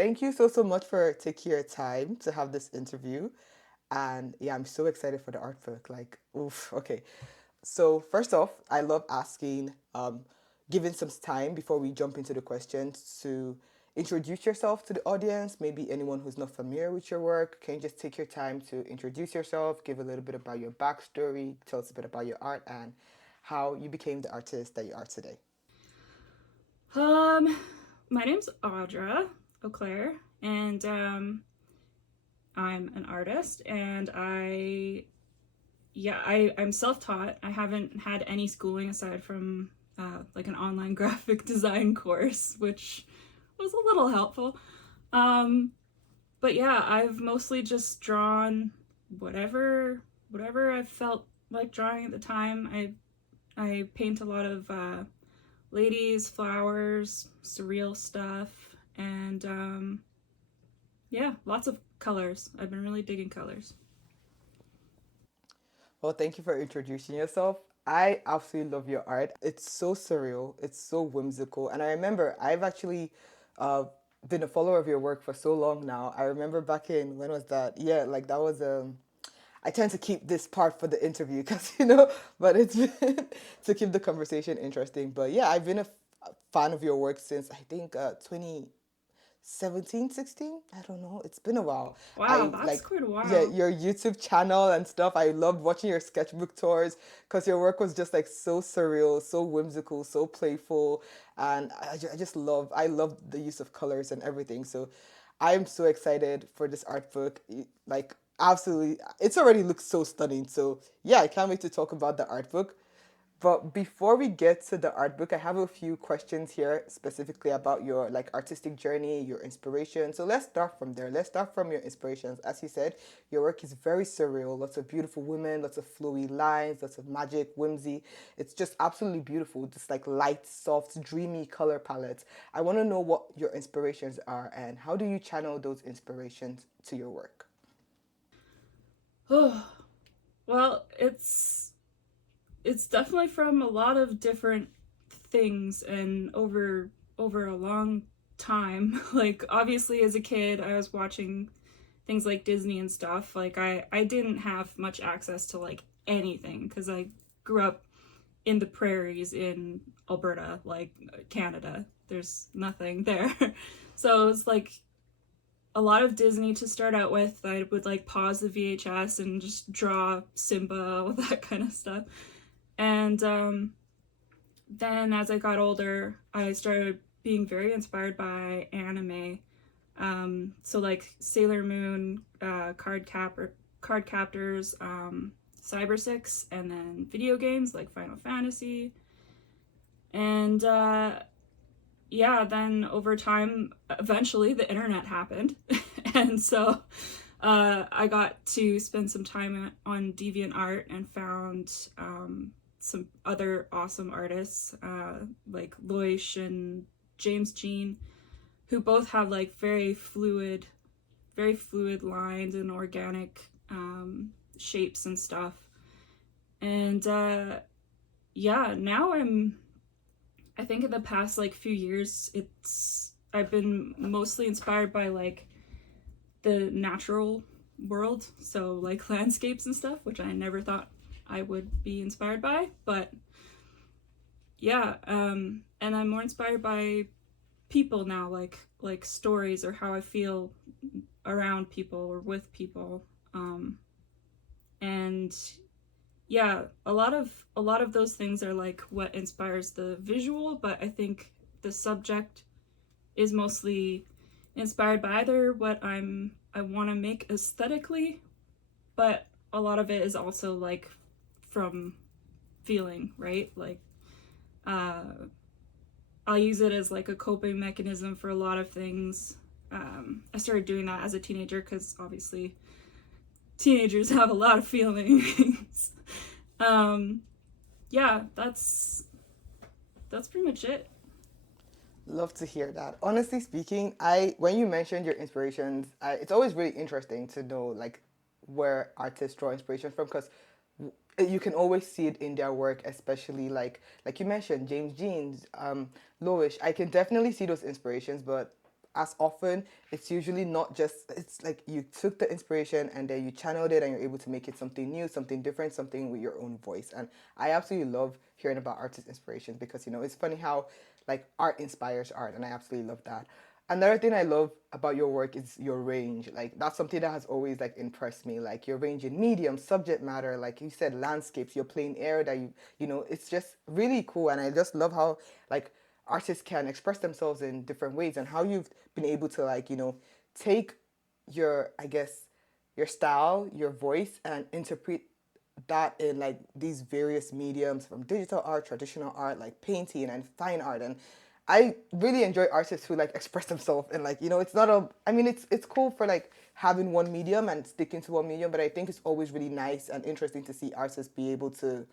Thank you so much for taking your time to have this interview. And yeah, I'm so excited for the art book. Like, oof, okay. So first off, I love asking, giving some time before we jump into the questions to introduce yourself to the audience. Maybe anyone who's not familiar with your work, can you just take your time to introduce yourself, give a little bit about your backstory, tell us a bit about your art and how you became the artist that you are today. Um, my name's Audra Auclair, and I'm an artist, and I'm self-taught. I haven't had any schooling aside from like an online graphic design course, which was a little helpful. Um, but yeah, I've mostly just drawn whatever whatever I felt like drawing at the time. I paint a lot of ladies, flowers, surreal stuff, and yeah, lots of colors. I've been really digging colors. Well, thank you for introducing yourself. I absolutely love your art. It's so surreal, it's so whimsical. And I remember I've actually uh, been a follower of your work for so long now. I remember back in, when was that? Yeah, like that was I tend to keep this part for the interview because but it's been to keep the conversation interesting. But yeah, I've been a fan of your work since I think 2017, 16. I don't know, it's been a while. Wow, I that's like, quite a yeah, while. your YouTube channel and stuff. I loved watching your sketchbook tours because your work was just like so surreal, so whimsical, so playful. And I just love the use of colors and everything. So I'm so excited for this art book. Like, absolutely, it's already looks so stunning. So yeah, I can't wait to talk about the art book. But before we get to the art book, I have a few questions here specifically about your like artistic journey, your inspiration. So let's start from there. Let's start from your inspirations. As you said, your work is very surreal. Lots of beautiful women, lots of flowy lines, lots of magic, whimsy. It's just absolutely beautiful. Just like light, soft, dreamy color palettes. I want to know what your inspirations are and how do you channel those inspirations to your work? Oh, well, it's definitely from a lot of different things and over a long time. Like obviously as a kid, I was watching things like Disney and stuff. Like I didn't have much access to like anything because I grew up in the prairies in Alberta, like Canada. There's nothing there. So it's like a lot of Disney to start out with. I would like pause the VHS and just draw Simba, all that kind of stuff. And then as I got older, I started being very inspired by anime. So like Sailor Moon, card captors, Cyber Six, and then video games like Final Fantasy. And yeah, then over time, eventually the internet happened, and so I got to spend some time on DeviantArt and found some other awesome artists like Loish and James Jean, who both have like very fluid lines and organic shapes and stuff. And yeah, now I think in the past like few years, I've been mostly inspired by like the natural world, so like landscapes and stuff, which I never thought I would be inspired by. But yeah, and I'm more inspired by people now, like stories or how I feel around people or with people. And yeah, a lot of those things are like what inspires the visual, but I think the subject is mostly inspired by either what I want to make aesthetically, but a lot of it is also like from feeling, right? Like uh I'll use it as like a coping mechanism for a lot of things. I started doing that as a teenager because obviously teenagers have a lot of feelings. um yeah, that's pretty much it. Love to hear that. Honestly speaking, I when you mentioned your inspirations, it's always really interesting to know like where artists draw inspiration from because you can always see it in their work, especially like you mentioned James Jeans, Loish. I can definitely see those inspirations, but as often. It's usually not just, it's like you took the inspiration and then you channeled it and you're able to make it something new, something different, something with your own voice. And I absolutely love hearing about artist inspirations because, it's funny how like art inspires art, and I absolutely love that. Another thing I love about your work is your range. Like that's something that has always like impressed me. Like your range in medium, subject matter, like you said, landscapes, your plain air that it's just really cool. And I just love how like artists can express themselves in different ways and how you've been able to like, take your, I guess, your style, your voice and interpret that in like these various mediums from digital art, traditional art, like painting and fine art. And I really enjoy artists who like express themselves and like, it's not a, I mean, it's cool for like having one medium and sticking to one medium, but I think it's always really nice and interesting to see artists be able to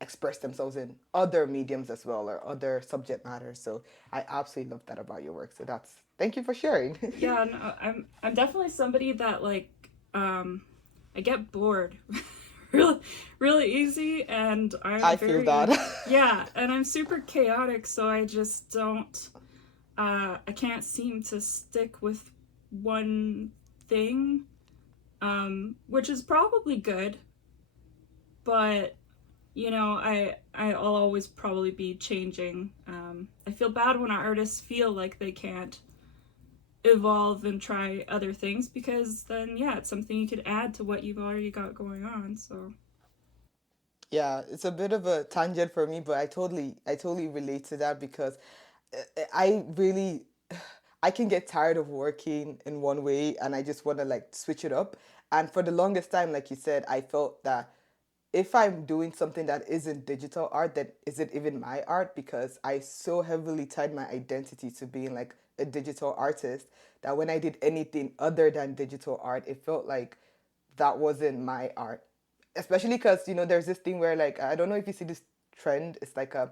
express themselves in other mediums as well or other subject matters. So I absolutely love that about your work. So thank you for sharing. Yeah, no, I'm definitely somebody that like I get bored really really easy, and I'm I feel that. very, yeah, and I'm super chaotic, so I just don't I can't seem to stick with one thing, which is probably good, but I'll always probably be changing. I feel bad when artists feel like they can't evolve and try other things, because then yeah, it's something you could add to what you've already got going on. So Yeah, it's a bit of a tangent for me, but I totally relate to that because I really I can get tired of working in one way and I just want to like switch it up. And for the longest time, like you said, I felt that if I'm doing something that isn't digital art, then is it even my art? Because I so heavily tied my identity to being like a digital artist that when I did anything other than digital art, it felt like that wasn't my art. Especially because, there's this thing where like, I don't know if you see this trend, it's like a,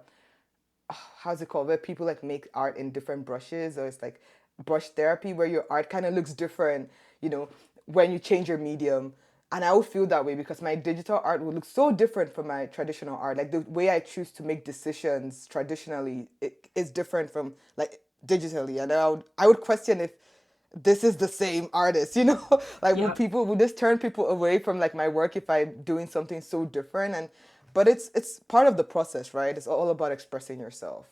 how's it called, where people like make art in different brushes, or it's like brush therapy where your art kind of looks different, you know when you change your medium. And I would feel that way because my digital art would look so different from my traditional art. Like the way I choose to make decisions traditionally, it is different from like digitally. And I would question if this is the same artist, like yeah, would this turn people away from like my work if I'm doing something so different? And but it's part of the process, right? It's all about expressing yourself.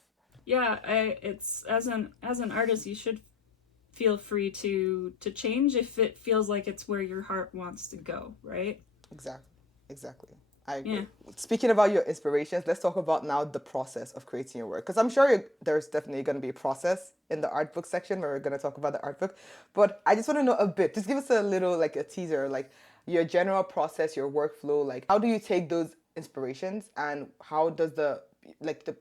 yeah, it's, as an artist, you should feel free to change if it feels like it's where your heart wants to go, right? Exactly. Exactly. I Yeah. agree. Speaking about your inspirations, let's talk about now the process of creating your work. Because I'm sure there's definitely going to be a process in the art book section where we're going to talk about the art book. But I just want to know a bit. Just give us a little, like a teaser, like your general process, your workflow. Like, how do you take those inspirations and how does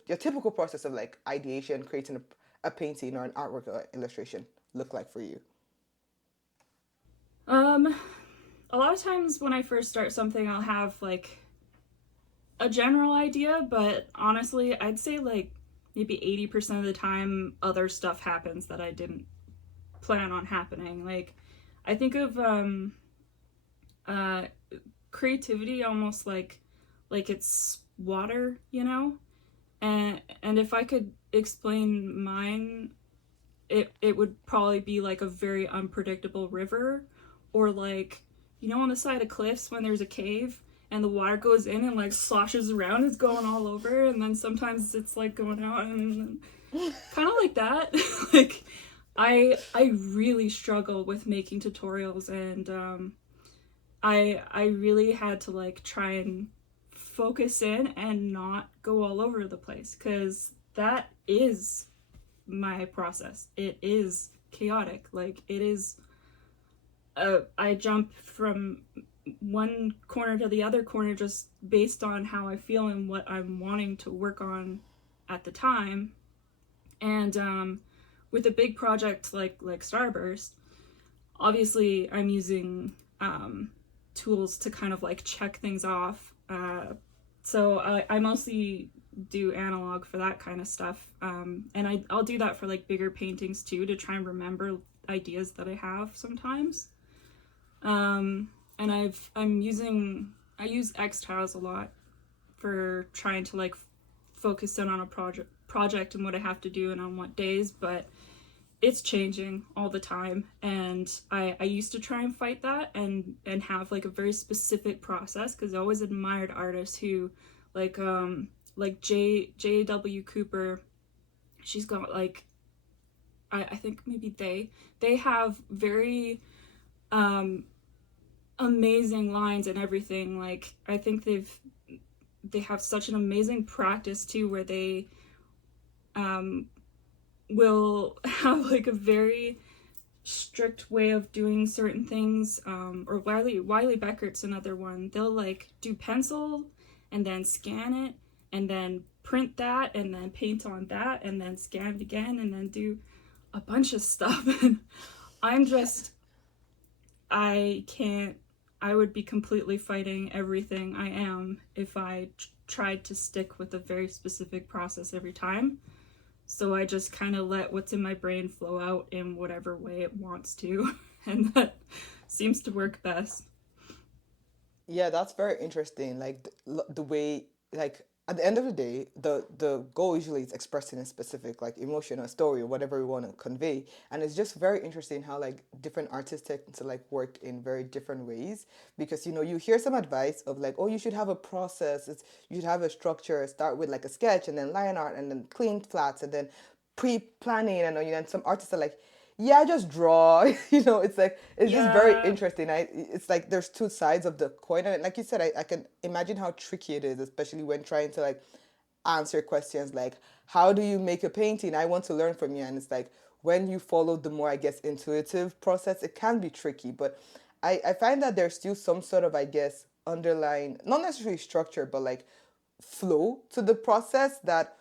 your typical process of like ideation, creating a painting or an artwork or illustration look like for you? Um, a lot of times when I first start something, I'll have like a general idea, but honestly, I'd say like maybe 80% of the time, other stuff happens that I didn't plan on happening. Like, I think of uh, creativity almost like it's water, and if I could explain mine, it would probably be like a very unpredictable river, or like, on the side of cliffs when there's a cave and the water goes in and like sloshes around, it's going all over, and then sometimes it's like going out, and kind of like that. Like, I really struggle with making tutorials, and I really had to like try and focus in and not go all over the place, because that is my process. It is chaotic. Like, it is I jump from one corner to the other corner just based on how I feel and what I'm wanting to work on at the time. And with a big project like Starburst, obviously I'm using tools to kind of like check things off. So I mostly do analog for that kind of stuff, and I'll do that for like bigger paintings too, to try and remember ideas that I have sometimes. And I use X tiles a lot for trying to like focus in on a project and what I have to do and on what days. But it's changing all the time, and I used to try and fight that and have like a very specific process, because I always admired artists who like J.W. Cooper. She's got like I think maybe they have very um amazing lines and everything. Like I think they have such an amazing practice too, where they um will have like a very strict way of doing certain things. Or Wiley Beckert's another one. They'll like do pencil and then scan it and then print that and then paint on that and then scan it again and then do a bunch of stuff. And I'm just, I can't, I would be completely fighting everything I am if I tried to stick with a very specific process every time. So I just kind of let what's in my brain flow out in whatever way it wants to. And that seems to work best. Yeah, that's very interesting. Like the way, like at the end of the day, the goal usually is expressing a specific like emotion or story or whatever we want to convey. And it's just very interesting how like different artists tend to like work in very different ways, because you hear some advice of like, oh, you should have a process. You should have a structure. Start with like a sketch and then line art and then clean flats and then pre-planning, and then some artists are like, yeah, I just draw. It's like it's just very Yeah, interesting. It's like there's two sides of the coin, and like you said, I can imagine how tricky it is, especially when trying to like answer questions like, how do you make a painting? I want to learn from you. And it's like when you follow the more, I guess, intuitive process, it can be tricky. But I find that there's still some sort of, I guess, underlying, not necessarily structure, but like flow to the process that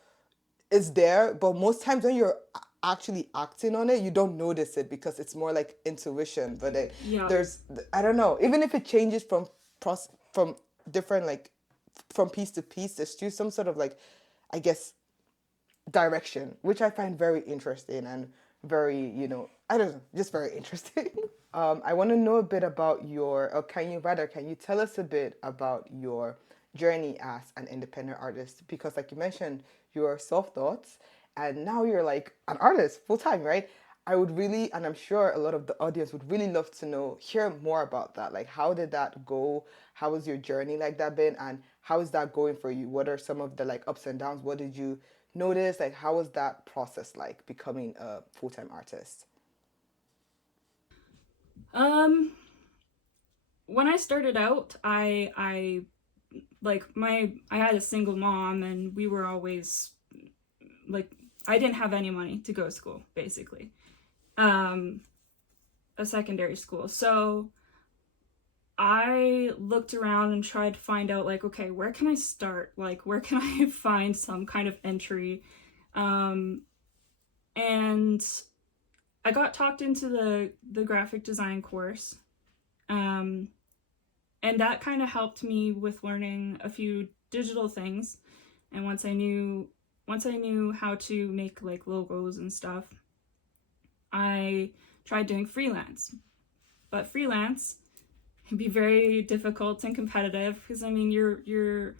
is there. But most times when you're actually acting on it, you don't notice it because it's more like intuition. But yeah, there's, I don't know, even if it changes from different, like from piece to piece, there's still some sort of like, I guess, direction, which I find very interesting and very, I don't know, just very interesting. I want to know a bit about or can you tell us a bit about your journey as an independent artist? Because, like you mentioned, you're self taught and now you're like an artist full time, right? I would really, and I'm sure a lot of the audience would really love to hear more about that. Like, how did that go? How was your journey like that been? And how is that going for you? What are some of the like ups and downs? What did you notice? Like, how was that process like becoming a full time artist? um when I started out, I like my I had a single mom, and we were always like, I didn't have any money to go to school, basically. um a secondary school. So I looked around and tried to find out, like, okay, where can I start? Like, where can I find some kind of entry? Um, and I got talked into the graphic design course, um, and that kind of helped me with learning a few digital things. And once I knew how to make like logos and stuff, I tried doing freelance. But freelance can be very difficult and competitive, because I mean you're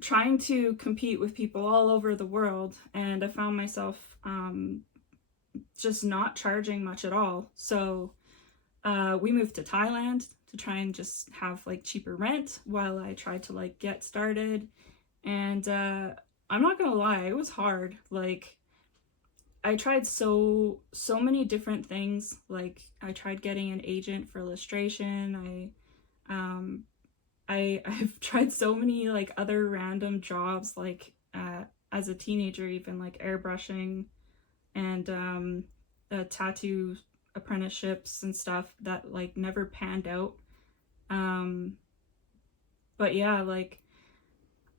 trying to compete with people all over the world, and I found myself just not charging much at all. So we moved to Thailand to try and just have like cheaper rent while I tried to like get started. And I'm not gonna lie, it was hard. Like I tried so many different things. Like I tried getting an agent for illustration. Um I've tried so many like other random jobs, like as a teenager, even like airbrushing and tattoo apprenticeships and stuff that like never panned out. Um, but yeah, like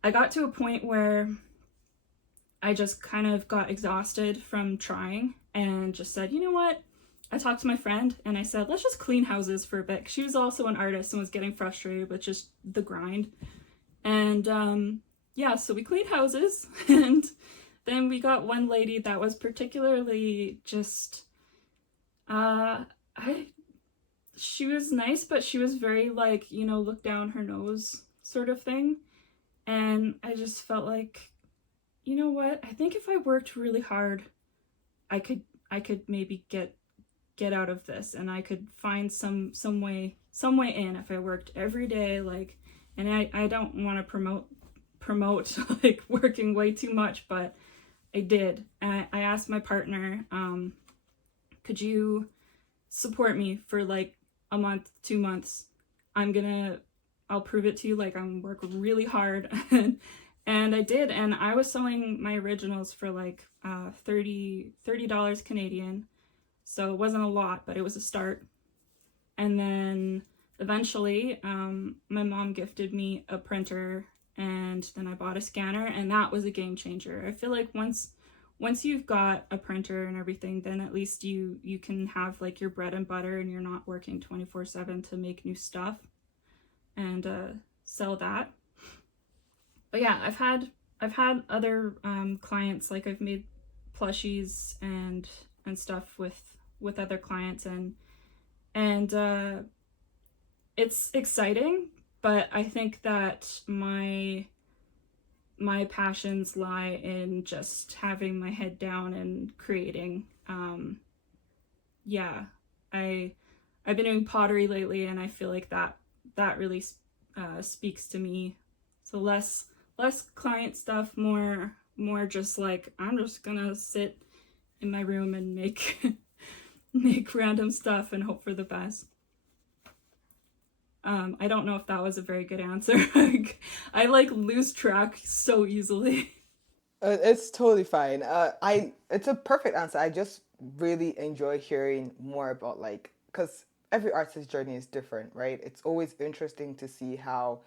I got to a point where I just kind of got exhausted from trying and just said, you know what? I talked to my friend and I said, let's just clean houses for a bit. She was also an artist and was getting frustrated with just the grind. And yeah, so we cleaned houses. And then we got one lady that was particularly just, I she was nice, but she was very like, look down her nose sort of thing. And I just felt like, you know what? I think if I worked really hard, I could I could maybe get out of this, and I could find some way in if I worked every day, like, and I don't want to promote like working way too much, but I did. I asked my partner, could you support me for like a month, 2 months? I'll prove it to you, like, I'm work really hard. And I did, and I was selling my originals for like $30 Canadian. So it wasn't a lot, but it was a start. And then eventually, my mom gifted me a printer, and then I bought a scanner, and that was a game changer. I feel like once you've got a printer and everything, then at least you can have like your bread and butter, and you're not working 24/7 to make new stuff and sell that. But yeah, I've had other clients, like I've made plushies and stuff with other clients, and it's exciting, but I think that my passions lie in just having my head down and creating. Yeah, I've been doing pottery lately, and I feel like that really speaks to me. So less client stuff, more just like, I'm just gonna sit in my room and make make random stuff and hope for the best. I don't know if that was a very good answer. I like lose track so easily. It's totally fine. It's a perfect answer. I just really enjoy hearing more about, like, because every artist's journey is different, right? It's always interesting to see how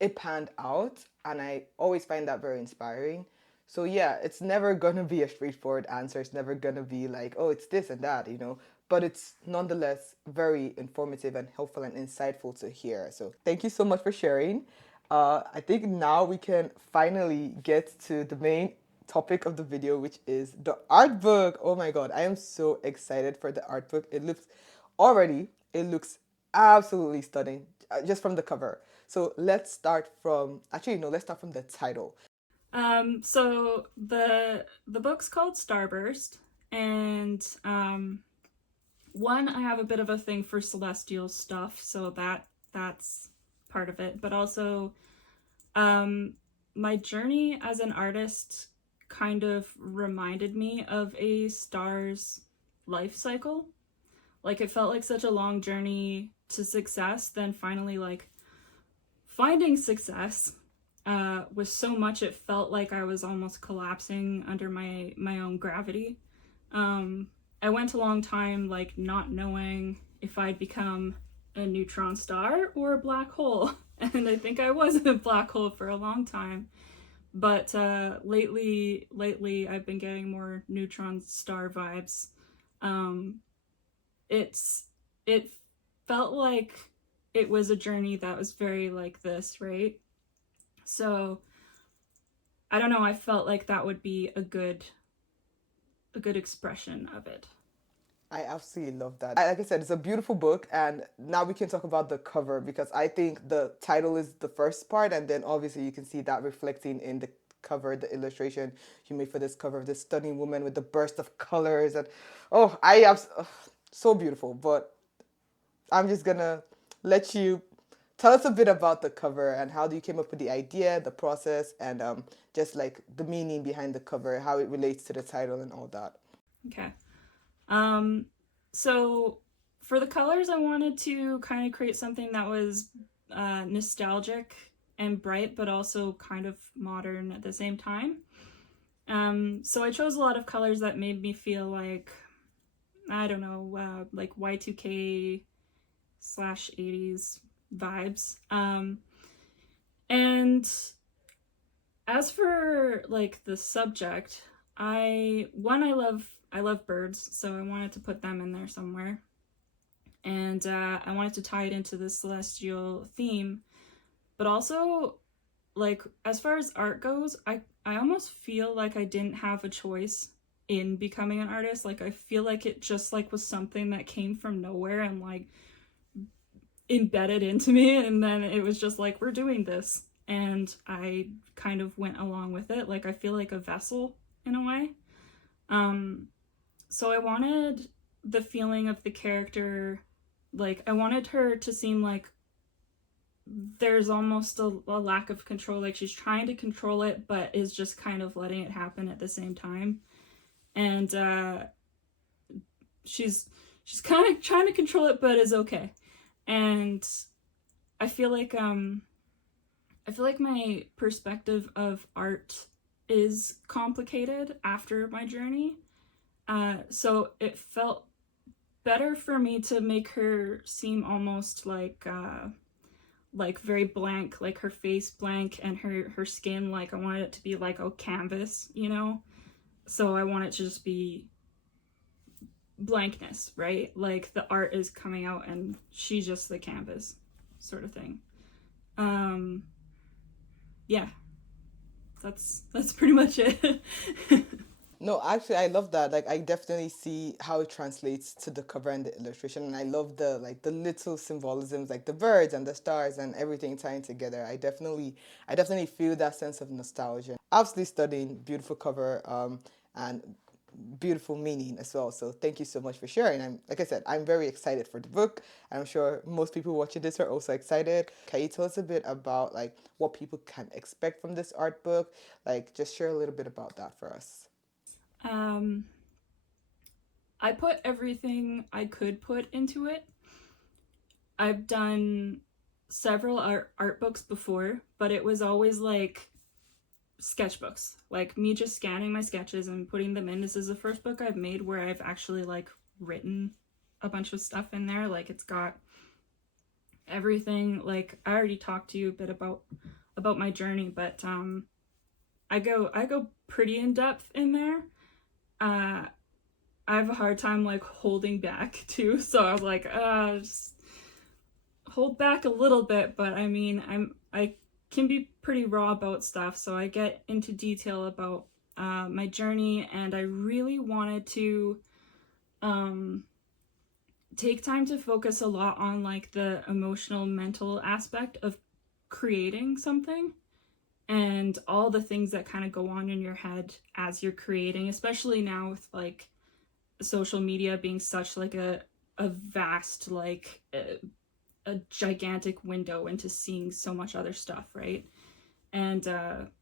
it panned out, and I always find that very inspiring. So yeah, it's never gonna be a straightforward answer. It's never gonna be like, oh, it's this and that, but it's nonetheless very informative and helpful and insightful to hear. So thank you so much for sharing. I think now we can finally get to the main topic of the video, which is the art book. Oh my god, I am so excited for the art book. It looks absolutely stunning, just from the cover. So let's start from, actually, no, let's start from the title. So the book's called Starburst, and one, I have a bit of a thing for celestial stuff, so that's part of it. But also, my journey as an artist kind of reminded me of a star's life cycle. Like, it felt like such a long journey to success, then finally, like, finding success was so much, it felt like I was almost collapsing under my own gravity. I went a long time, like, not knowing if I'd become a neutron star or a black hole. And I think I was a black hole for a long time. But lately, I've been getting more neutron star vibes. It felt like it was a journey that was very like this, right? So I don't know, I felt like that would be a good expression of it. I absolutely love that. Like I said, it's a beautiful book, and now we can talk about the cover, because I think the title is the first part, and then obviously you can see that reflecting in the cover, the illustration you made for this cover of this stunning woman with the burst of colors, and so beautiful. But I'm just gonna let you tell us a bit about the cover and how you came up with the idea, the process, and just like the meaning behind the cover, how it relates to the title and all that. Okay. So for the colors, I wanted to kind of create something that was nostalgic and bright, but also kind of modern at the same time. So I chose a lot of colors that made me feel like, I don't know, like Y2K / 80s vibes. And as for like the subject, I love birds, so I wanted to put them in there somewhere. And I wanted to tie it into the celestial theme. But also, like, as far as art goes, I almost feel like I didn't have a choice in becoming an artist. Like, I feel like it just like was something that came from nowhere and like embedded into me, and then it was just like, we're doing this, and I kind of went along with it. Like, I feel like a vessel in a way. So I wanted the feeling of the character, like I wanted her to seem like there's almost a lack of control, like she's trying to control it but is just kind of letting it happen at the same time. And she's she's kind of trying to control it but is okay. And I feel like my perspective of art is complicated after my journey. So it felt better for me to make her seem almost like very blank, like her face blank and her skin, like I wanted it to be like a canvas, you know? So I want it to just be blankness, right? Like the art is coming out and she's just the canvas sort of thing. Um yeah, that's pretty much it. No, actually, I love that. Like, I definitely see how it translates to the cover and the illustration, and I love the like the little symbolisms, like the birds and the stars and everything tying together. I definitely feel that sense of nostalgia. Absolutely stunning, beautiful cover, and beautiful meaning as well. So thank you so much for sharing. I'm like I said, I'm very excited for the book. I'm sure most people watching this are also excited. Can you tell us a bit about like what people can expect from this art book? Like, just share a little bit about that for us. um I put everything I could put into it. I've done several art books before, but it was always like sketchbooks, like me just scanning my sketches and putting them in. This is the first book I've made where I've actually like written a bunch of stuff in there. Like it's got everything. Like I already talked to you a bit about my journey, but I go pretty in depth in there. uh I have a hard time like holding back too, so I was like just hold back a little bit. But I mean, I can be pretty raw about stuff, so I get into detail about my journey, and I really wanted to um, take time to focus a lot on like the emotional, mental aspect of creating something and all the things that kind of go on in your head as you're creating, especially now with like social media being such like a vast like a gigantic window into seeing so much other stuff, right? And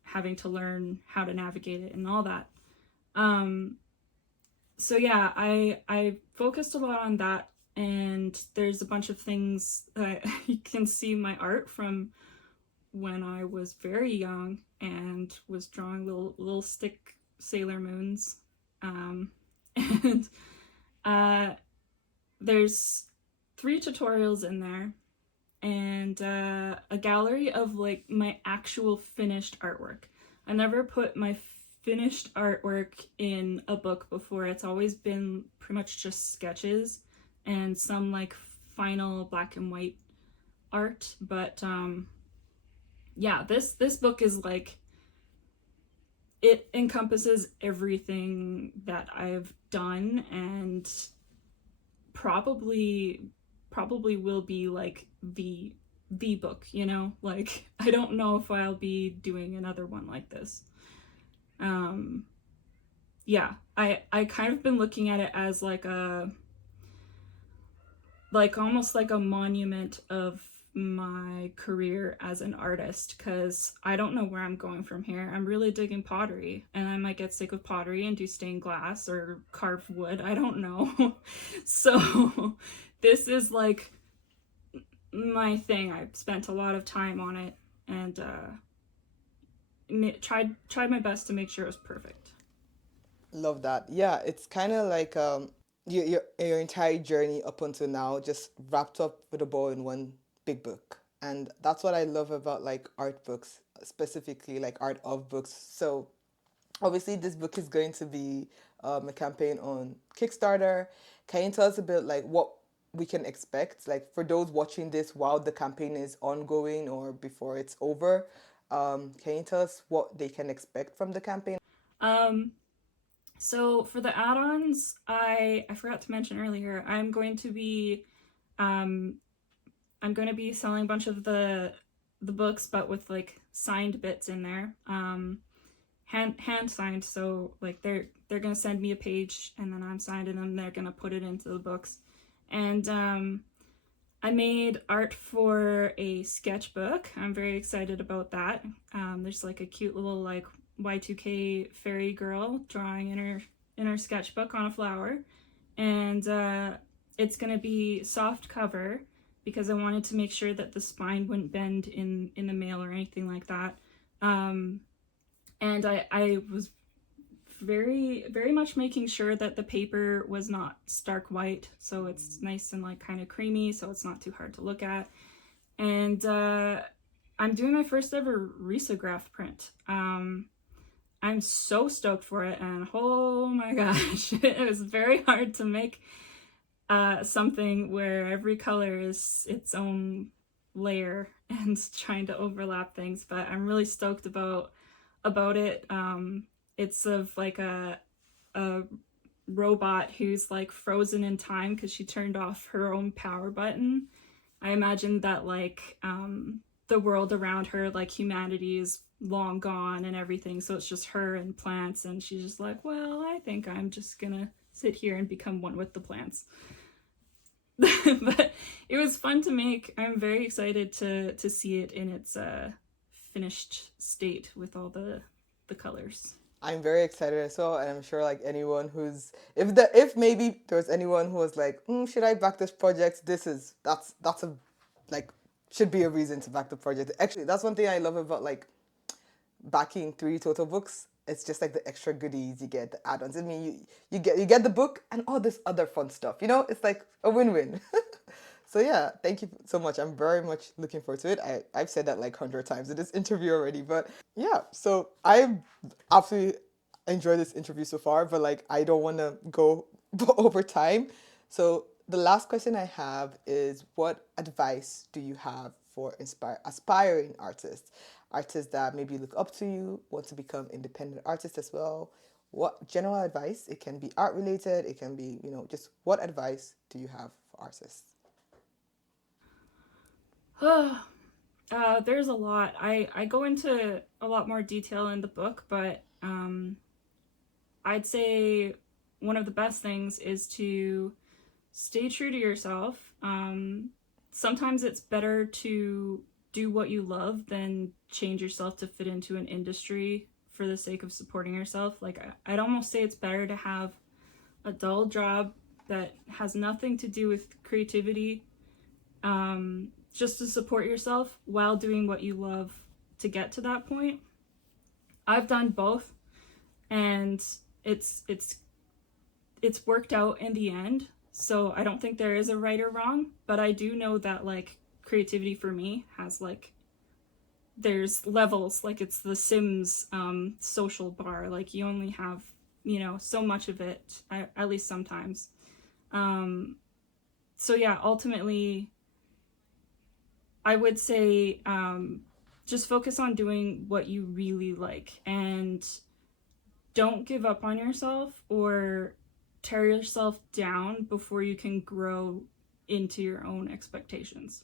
having to learn how to navigate it and all that. Um, so yeah, I focused a lot on that, and there's a bunch of things that you can see my art from when I was very young and was drawing little stick Sailor Moons. And uh, there's 3 tutorials in there, and a gallery of like my actual finished artwork. I never put my finished artwork in a book before. It's always been pretty much just sketches and some like final black and white art. But yeah, this book is like, it encompasses everything that I've done, and probably will be like the book, you know? Like I don't know if I'll be doing another one like this. Um yeah, I kind of been looking at it as like a, like almost like a monument of my career as an artist, because I don't know where I'm going from here. I'm really digging pottery, and I might get sick of pottery and do stained glass or carved wood. I don't know. So this is like my thing. I've spent a lot of time on it, and tried my best to make sure it was perfect. Love that. Yeah, it's kind of like your entire journey up until now just wrapped up with a bow in one big book. And that's what I love about like art books, specifically like art of books. So obviously this book is going to be a campaign on Kickstarter. Can you tell us a bit like what we can expect, like for those watching this while the campaign is ongoing or before it's over? Can you tell us what they can expect from the campaign? Um, so for the add-ons, I forgot to mention earlier, um I'm going to be selling a bunch of the books, but with like signed bits in there. Hand signed, so like they're gonna send me a page, and then I'm signing them. They're gonna put it into the books, and I made art for a sketchbook. I'm very excited about that. There's like a cute little like Y2K fairy girl drawing in her sketchbook on a flower, and it's gonna be soft cover because I wanted to make sure that the spine wouldn't bend in the mail or anything like that. Um, and I was very much making sure that the paper was not stark white, so it's nice and like kind of creamy, so it's not too hard to look at. And I'm doing my first ever risograph print. I'm so stoked for it, and oh my gosh, it was very hard to make something where every color is its own layer and trying to overlap things. But I'm really stoked about it. It's of like a robot who's like frozen in time because she turned off her own power button. I imagine that like the world around her, like humanity, is long gone and everything, so it's just her and plants, and she's just like, well, I think I'm just gonna sit here and become one with the plants. But it was fun to make. I'm very excited to see it in its finished state with all the colors. I'm very excited as well, and I'm sure like anyone who's if maybe there's anyone who was like, should I back this project? That's a like should be a reason to back the project. Actually, that's one thing I love about like backing three total books. It's just like the extra goodies you get, the add-ons. I mean, you get the book and all this other fun stuff. You know, it's like a win-win. So yeah, thank you so much. I'm very much looking forward to it. I've said that like 100 times in this interview already, but yeah. So I absolutely enjoyed this interview so far, but like I don't want to go over time. So the last question I have is, what advice do you have for aspiring artists, artists that maybe look up to you, want to become independent artists as well? What general advice? It can be art related. It can be just what advice do you have for artists? There's a lot. I go into a lot more detail in the book, but I'd say one of the best things is to stay true to yourself. Sometimes it's better to do what you love than change yourself to fit into an industry for the sake of supporting yourself. Like, I'd almost say it's better to have a dull job that has nothing to do with creativity, just to support yourself while doing what you love to get to that point. I've done both, and it's worked out in the end. So I don't think there is a right or wrong, but I do know that like creativity for me has like there's levels. Like it's the Sims social bar. Like you only have so much of it, at least sometimes. So yeah, ultimately I would say just focus on doing what you really like, and don't give up on yourself or tear yourself down before you can grow into your own expectations.